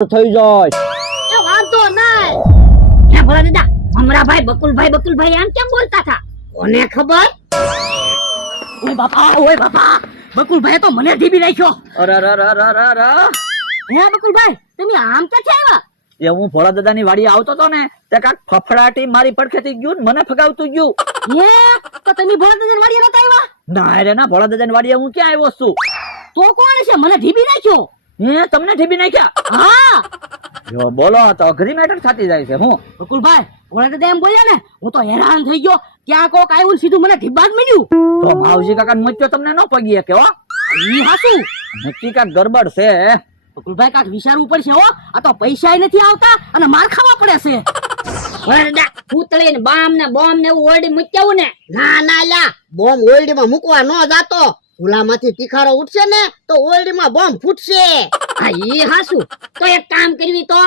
થઈ જાય એ વાંધો નહીં. હે ભલા દાદા, અમરાભાઈ બકુલભાઈ આમ કેમ બોલતા હતા? કોને ખબર? ઓય બાપા બકુલભાઈ તો મને ઢીબી નાખ્યો. અરે હે બકુલભાઈ, તમે આમ ક્યાંથી આવ્યા? એ હું ભોળા દાદાની વાડી આવતો તો ને તે કાક ફફડાટી મારી પડખેથી ગયું ને મને ફગાવતું ગયું. હે તો તમે ભોળા દાદાની વાડીએ નતા આવ્યા? ના રે ના, ભોળા દાદાની વાડીએ હું ક્યાં આવ્યો છું? તો કોણ છે? મને ઢીબી નાખ્યો. હે તમને ઠીબી નાખ્યા? હા જો બોલો તો અઘરી મેટર થતી જાય છે. હું બકુલભાઈ, ભોળા દાદા એમ બોલ્યા ને, હું તો હેરાન થઈ ગયો. ક્યાં કોક આવ્યું ને સીધું મને ઢીબા જ મળ્યું. તો માવજી કાકા મચ્યો તમને ન પગીએ કે હો? ઈ હાસું નક્કી કાક ગરબડ છે. બકુલભાઈ, કાક વિચારવું પડશે હો. આ તો પૈસા નથી આવતા અને માર ખાવા પડે છે. વરડા પૂતળી ને બામ ને બોમ્બ ને એવું ઓરડી મૂક્યાવું ને. ના ના લા, બોમ્બ ઓરડીમાં મૂકવા ન જાતો. ચૂલામાંથી તીખારો ઉઠશે ને તો ઓરડીમાં બોમ્બ ફૂટશે. હા ઈ હાસુ. તો એક કામ કરવી તો